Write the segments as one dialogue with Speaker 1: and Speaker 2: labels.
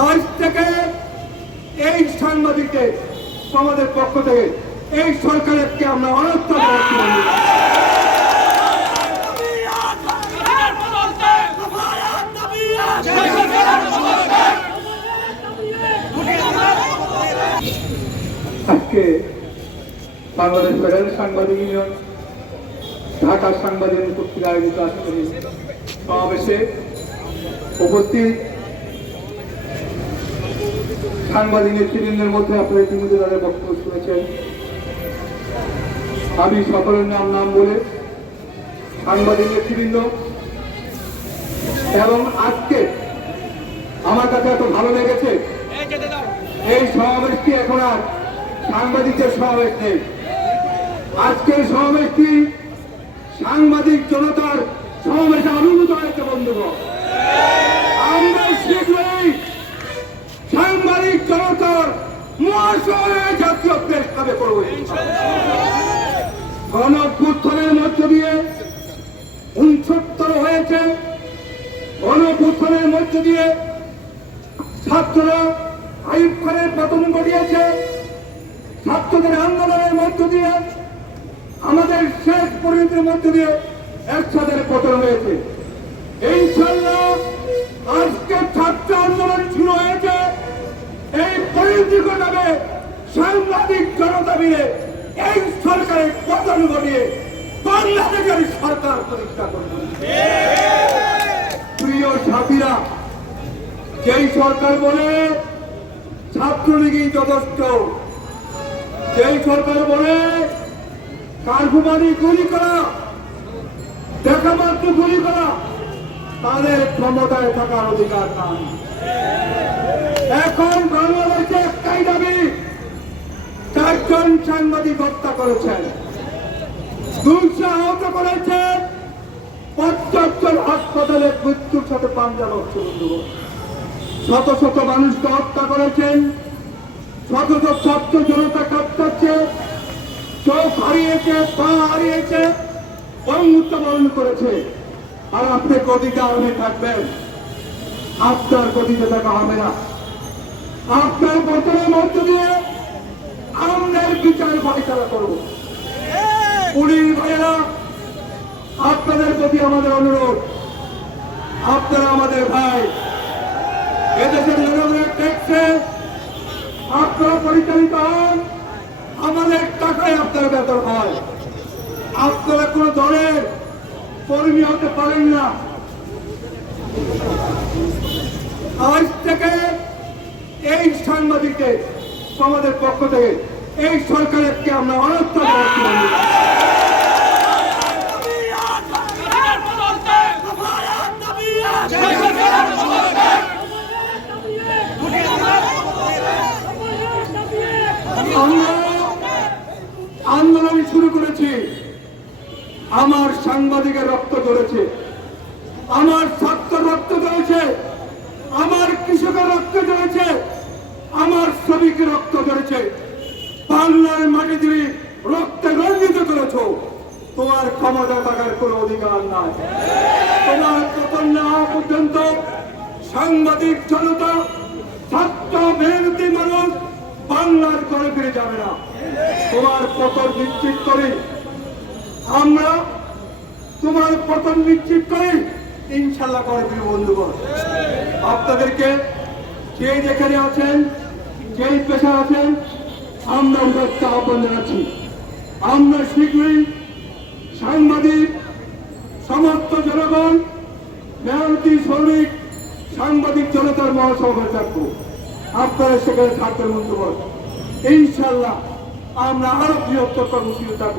Speaker 1: আজ থেকে এই সাংবাদিকদের সমাজের পক্ষ থেকে এই সরকারকে আমরা অনর্থ আজকে বাংলাদেশ ফেডারেল সাংবাদিক ইউনিয়ন ঢাকা সাংবাদিক কর্তৃক আয়োজিত আজকে সমাবেশে উপস্থিত সাংবাদিক নেতৃবৃন্দের মধ্যে আপনারা ইতিমধ্যে তাদের বক্তব্য শুনেছেন। আমি সকলের নাম নাম বলে সাংবাদিক নেতৃবৃন্দ এবং আজকে আমার কাছে এত ভালো লেগেছে এই সমাবেশটি এখন আর সাংবাদিকদের সমাবেশ নেই? আজকের সমাবেশটি সাংবাদিক জনতার সমাবেশে আনন্দিত হয়েছে বন্ধুগণ আমরা শীঘ্রই সাংবাদিক জনতার মহাশয় ক্লাবে করব। গণপুত্থনের মধ্য দিয়ে উনসত্তর হয়েছে। গণপুত্থনের মধ্য দিয়ে ছাত্ররা আইব খানের পতন ঘটিয়েছে। ছাত্রদের আন্দোলনের মধ্য দিয়ে আমাদের শেষ পরিণতির মধ্য দিয়ে একসাথে পতন হয়েছে। মিলে এই সরকারের পতন ঘটিয়ে বাংলাদেশের সরকার প্রতিষ্ঠা করবে প্রিয় সাথীরা, যেই সরকার বলে ছাত্রলীগই যথেষ্ট, যেই সরকার বলে কারগুমারি গুলি করা দেখা মাত্র গুলি করা, তাদের ক্ষমতায় থাকার অধিকার নাই এখন বাংলাদেশে একটাই দাবি চারজন সাংবাদিক হত্যা করেছেন। দুইশো আহত করেছেন পঞ্চাশ হাসপাতালে মৃত্যুর সাথে পাঞ্জা হচ্ছে শত শত মানুষকে হত্যা করেছেন। শত শত ছাত্র জনতা কাঁপতাচ্ছে চোখ হারিয়েছে, পা হারিয়েছে বন্ধুত্ব বরণ করেছে। আর আপনি গদিতে আরামে থাকবেন। আপনার গদিতে থাকা হবে না। আপনার বর্তমানের মধ্য দিয়ে বিচার ফাইসলা করব? পুলিশ ভাইয়েরা, আপনাদের প্রতি আমাদের অনুরোধ, আপনারা আমাদের ভাই। এদেশের জনগণের ট্যাক্সে আপনারা পরিচালিত হন, আমাদের টাকায় আপনার বেতন হয়। আপনারা কোন দলের কর্মী হতে পারেন না। আজ থেকে এই সাংবাদিকদের সমাজের পক্ষ থেকে এই সরকারকে আমরা আমরা আন্দোলন শুরু করেছি। আমার সাংবাদিকের রক্ত ধরেছে। আমার ছাত্র রক্ত ধরেছে। আমার কৃষকের রক্ত ধরেছে। আমার শ্রমিকের রক্ত ধরেছে। বাংলার মাটি তুমি রক্তে রঞ্জিত করেছ। তোমার ক্ষমতা থাকার কোনো অধিকার নাই। তোমার পতন না পর্যন্ত সাংবাদিক জনতা, ছাত্র মেহনতি মানুষ বাংলার করে ফিরে যাবে না। তোমার পতন নিশ্চিত করি আমরা তোমার পতন নিশ্চিত করি ইনশাল্লাহ করে প্রিয় বন্ধুগণ। আপনাদেরকে যে যেখানে আছেন, যেই পেশা আছেন আমরা উদ্যোক্ত আহ্বান জানাচ্ছি আমরা শীঘ্রই সাংবাদিক সমস্ত জনগণ মেহনতি শ্রমিক, সাংবাদিক জনতার মহাসভা থাকব। আপনারা সেখানে থাকবেন বন্ধুগণ। ইনশাল্লাহ আমরা আরও বৃহত্তর কর্মসূচি থাকব।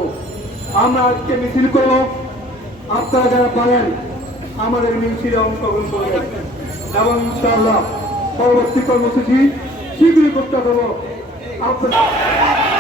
Speaker 1: আমরা আজকে মিছিল করব। আপনারা যারা পারেন, আমাদের মিছিলে অংশগ্রহণ করবেন। এবং ইনশাআল্লাহ পরবর্তী কর্মসূচি শীঘ্রই করতে দেবো আপনার